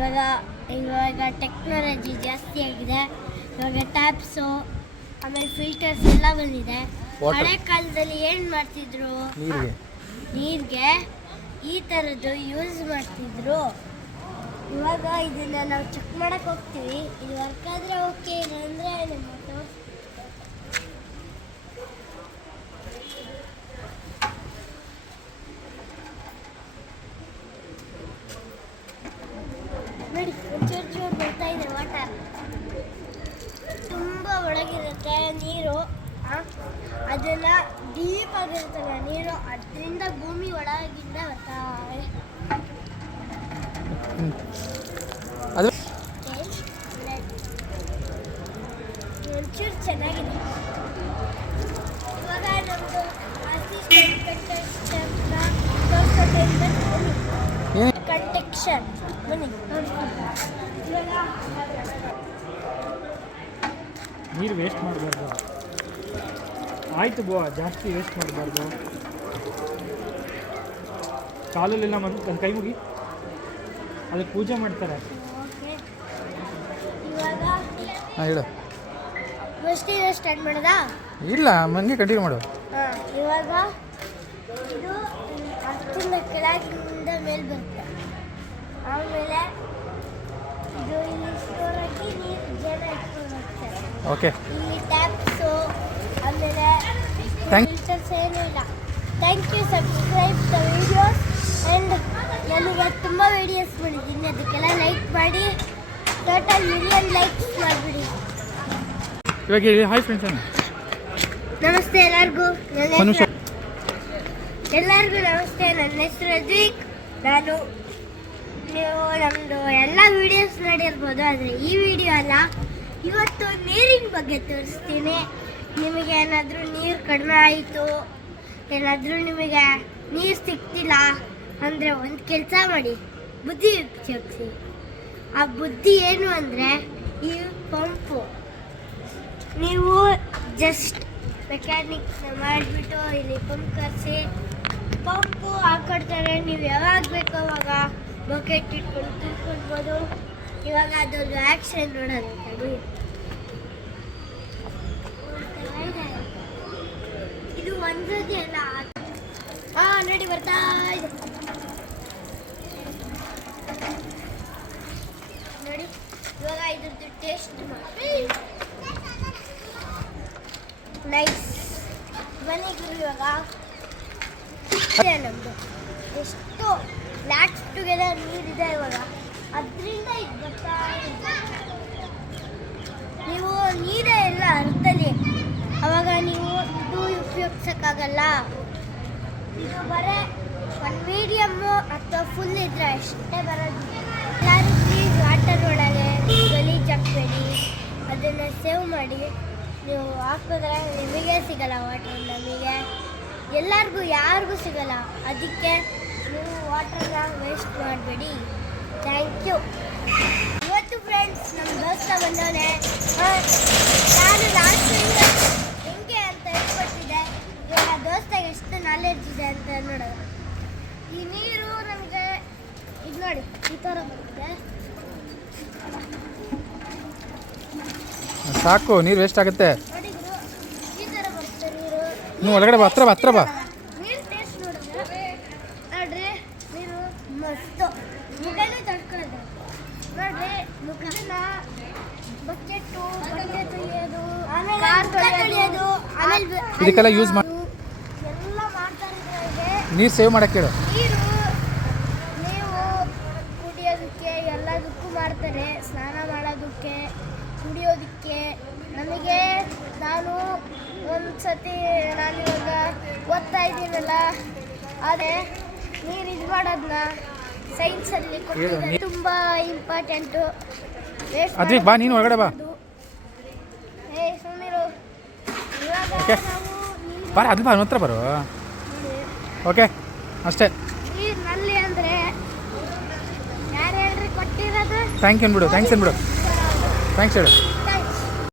ಇವಾಗ ಇವಾಗ ಟೆಕ್ನಾಲಜಿ ಜಾಸ್ತಿ ಆಗಿದೆ. ಇವಾಗ ಟ್ಯಾಪ್ಸು ಆಮೇಲೆ ಫಿಲ್ಟರ್ಸ್ ಎಲ್ಲ ಬಂದಿದೆ. Water. ಹಳೆ ಕಾಲದಲ್ಲಿ ಏನು ಮಾಡ್ತಿದ್ರು? ನೀರಿಗೆ. ನೀರಿಗೆ ಈ ಥರದ್ದು ಯೂಸ್ ಮಾಡ್ತಿದ್ರು. ಇವಾಗ ಇದನ್ನು ನಾವು ಚೆಕ್ ಮಾಡಕ್ ಹೋಗ್ತೀವಿ. ಇದು ವರ್ಕ್ ಆದ್ರೆ ಓಕೆ ಇಲ್ಲಾಂದ್ರೆ ನಮ್ಮ ತೋರ್ಸ್- ನೋಡಿ ಒಂಚೂರು ಚೂರು ಬರ್ತಾ ಇದೆ ವಾಟರ್ ತುಂಬ ಒಳಗಿರುತ್ತೆ ನೀರು ಆ, ಅದನ್ನ ಡೀಪ್ ಆಗಿರುತ್ತಲ್ಲ ನೀರು ಅದರಿಂದ ಭೂಮಿ ಒಳಗಿಂದ ಬರ್ತಾ ಅದು ಒಂಚೂರು ಚೆನ್ನಾಗಿದೆ. ಇವಾಗ ನಮ್ಮದು ಕಂಟೆಕ್ಷನ್ ಬನ್ನಿ. ನೀರು ವೇಸ್ಟ್ ಮಾಡಬಾರ್ದು. ಆಯಿತು ಬೋ ಜಾಸ್ತಿ ವೇಸ್ಟ್ ಮಾಡಬಾರ್ದು. ಕಾಲಲ್ಲೆಲ್ಲ ನಮ್ಮ ಕೈ ಮುಗಿ. ಅದಕ್ಕೆ ಪೂಜೆ ಮಾಡ್ತಾರೆ. ಓಕೆ. ಇವಾಗ ಹಾಂ ಹೇಳು. ಸ್ಟಾರ್ಟ್ ಮಾಡೋದಾ? ಇಲ್ಲ ನನಗೆ ಕಂಟಿನ್ಯೂ ಮಾಡು. ಹಾಂ ಇವಾಗ ಇದು ಅಷ್ಟಿಂದ ಕೆಳಗಿಂದ ಮೇಲೆ ಬರುತ್ತೆ. ಆಮೇಲೆ ಇದು ಇಲ್ಲಿ ಸ್ಟೋರ್ ಆಗಿ ನೀರು ಜನ ಇಟ್ಕೊಂಡು ಹೋಗ್ತಾರೆ. ಓಕೆ Thank- ಫಿಲ್ಟರ್ಸ್ ಏನೂ ಇಲ್ಲ. Thank you subscribe the videos and ನನಗೆ ತುಂಬ ವಿಡಿಯೋಸ್ ಮಾಡಿದ್ದೀನಿ. ಅದಕ್ಕೆಲ್ಲ ಲೈಕ್ ಮಾಡಿ. ಟೋಟಲ್ ಮಿಲಿಯನ್ ಲೈಕ್ಸ್ ಮಾಡಿಬಿಡಿ. ಇವಾಗ ಹೇಳಿ ಹಾಯ್ ಫ್ರೆಂಡ್ಸ್ ನಮಸ್ತೆ ಎಲ್ಲರಿಗೂ. ನನ್ನ ಎಲ್ಲರಿಗೂ ನಮಸ್ತೆ. ನನ್ನ ಹೆಸರು ಅದ್ವಿಕ್ ನಾನು ನೀವು ನಮ್ಮದು ಎಲ್ಲ ವೀಡಿಯೋಸ್ ನೋಡಿರ್ಬೋದು ಆದರೆ ಈ ವಿಡಿಯೋ ಅಲ್ಲ. ಇವತ್ತು ನೀರಿನ ಬಗ್ಗೆ ತೋರಿಸ್ತೀನಿ. ಏನಾದರೂ ನೀರು ಕಡಿಮೆ ಆಯಿತು, ಏನಾದರೂ ನಿಮಗೆ ನೀರು ಸಿಗ್ತಿಲ್ಲ ಅಂದರೆ ಒಂದು ಕೆಲಸ ಮಾಡಿ. ಬುದ್ಧಿ ಉಪಯೋಗಿಸಿ ಆ ಬುದ್ಧಿ ಏನು ಅಂದರೆ ಈ ಪಂಪು. ನೀವು ಜಸ್ಟ್ ಮೆಕ್ಯಾನಿಕ್ ಮಾಡಿಬಿಟ್ಟು ಇಲ್ಲಿ ಪಂಪ್ ಕರೆಸಿ, ಪಂಪು ಹಾಕೊಡ್ತಾರೆ. ನೀವು ಯಾವಾಗ ಬೇಕು ಅವಾಗ ಬಕೆಟ್ ಇಟ್ಕೊಂಡು ತಿಳ್ಕೊಳ್ಬೋದು ಇವಾಗ ಅದೊಂದು ಆ್ಯಕ್ಷನ್ ನೋಡೋದು ತಡಿ. ಇದು ಒಂದ್ರದ್ದೇ ಅಲ್ಲ ಹಾ, ನೋಡಿ, ಬರ್ತಾ ಇದೆ. ನೋಡಿ, ಇವಾಗ ಇದ್ರದ್ದು ಟೇಸ್ಟ್ ಮಾಡಿ. ನೈಸ್ ಬನ್ನಿ ಇವಾಗ. ನಮ್ಮದು ಎಷ್ಟು ಲ್ಯಾಕ್ಸ್ ಟುಗೆದರ್ ನೀರಿದೆ ಇವಾಗ. ಅದರಿಂದ ಇದು ಬರ್ತಾ ನೀವು ನೀರೇ ಎಲ್ಲ ಅರ್ಥಲಿ ಅವಾಗ ನೀವು ಉಪಯೋಗಿಸೋಕ್ಕಾಗಲ್ಲ. ಇದು ಬರೀ ಒಂದು ಮೀಡಿಯಮ್ಮು ಅಥವಾ ಫುಲ್ ಇದ್ರೆ ಅಷ್ಟೇ ಬರೋದು. ಎಲ್ಲರೂ ಪ್ಲೀಸ್ ವಾಟರ್ ಒಳಗೆ ಚಕ್ಬೇಡಿ ಅದನ್ನು ಸೇವ್ ಮಾಡಿ. ನೀವು ಹಾಕಿದ್ರೆ ನಿಮಗೆ ಸಿಗಲ್ಲ ವಾಟರ್ ನಮಗೆ. ಎಲ್ಲರಿಗೂ, ಯಾರಿಗೂ ಸಿಗಲ್ಲ. ಅದಕ್ಕೆ ನೀವು ವಾಟರ್ನ ವೇಸ್ಟ್ ಮಾಡಬೇಡಿ. ಥ್ಯಾಂಕ್ ಯು ಇವತ್ತು ಫ್ರೆಂಡ್ಸ್ ನಮ್ಮ ದೋಸ್ತ ಬಂದವನೆ ನಾನು ಲಾಸ್ಟ್ ಹೆಂಗೆ ಅಂತ ಹೇಳ್ಕೊಟ್ಟಿದ್ದೆ ಇವಾಗ ದೋಸ್ತಾಗ ಎಷ್ಟು ನಾಲೆಡ್ಜ್ ಇದೆ ಅಂತ ನೋಡೋದು ಈ ನೀರು ನಮಗೆ ಇದು ನೋಡಿ ಈ ಥರ ಬರುತ್ತೆ. ಸಾಕು ನೀರು ವೇಸ್ಟ್ ಆಗುತ್ತೆ. ನೋಡಿ ಗುರು, ಈ ಥರ ಬರುತ್ತೆ ನೀರು. ನೀವು ಒಳಗಡೆ ಬಾ ಹತ್ರ ಬಾ ಹತ್ರ ಬಾ. ನೀರು ಟೇಸ್ಟ್ ನೋಡಿದ್ರೆ ನೋಡ್ರಿ ನೀರು ಮಸ್ತು. ಮುಖನೇ ತಡ್ಕೊಳ್ಳೋದು ನೋಡ್ರಿ ಮುಖನ ಬಕೆಟ್ಟು ಬಟ್ಟೆ ತೊಳೆಯೋದು ಕಾರ್ ತೊಳೆಯೋದು ಆಮೇಲೆ ಇದಕ್ಕೆಲ್ಲ ಯೂಸ್ ಮಾಡಿ ನೀರು ಸೇವ್ ಮಾಡಕ್ಕೆ ಹೇಳು. ನೀರು ನೀವು ಕುಡಿಯೋದಕ್ಕೆ ಎಲ್ಲದಕ್ಕೂ ಮಾಡ್ತಾರೆ ಸ್ನಾನ ಮಾಡೋದಕ್ಕೆ ಕುಡಿಯೋದಕ್ಕೆ. ನಮಗೆ ನಾನು ಒಂದು ಸತಿ ನಾನು ಇವಾಗ ಓದ್ತಾ ಇದ್ದೀನಲ್ಲ ಆದರೆ ನೀರು ಇದು ಮಾಡೋದನ್ನ ಸೈನ್ಸಲ್ಲಿ ಕೊಟ್ಟಿದ್ದಾರೆ. ತುಂಬ ಇಂಪಾರ್ಟೆಂಟು ಅದ್ವಿಕ್, ಬಾ, ನೀನು ಒಳಗಡೆ ಬಾ. ಏ ಸುಮ್ಮನಿರು ಇವಾಗ. ನಾವು ನೀರು ಬಾರ ಅದು ಬಾ ಮಾತ್ರ ಹತ್ರ ಬರು. ಓಕೆ? ಅಷ್ಟೇ. ಥ್ಯಾಂಕ್ ಯು ಅನ್ಬಿಡು ಥ್ಯಾಂಕ್ಸ್ ಬಿಡು ಥ್ಯಾಂಕ್ಸ್ ಹೇಳು.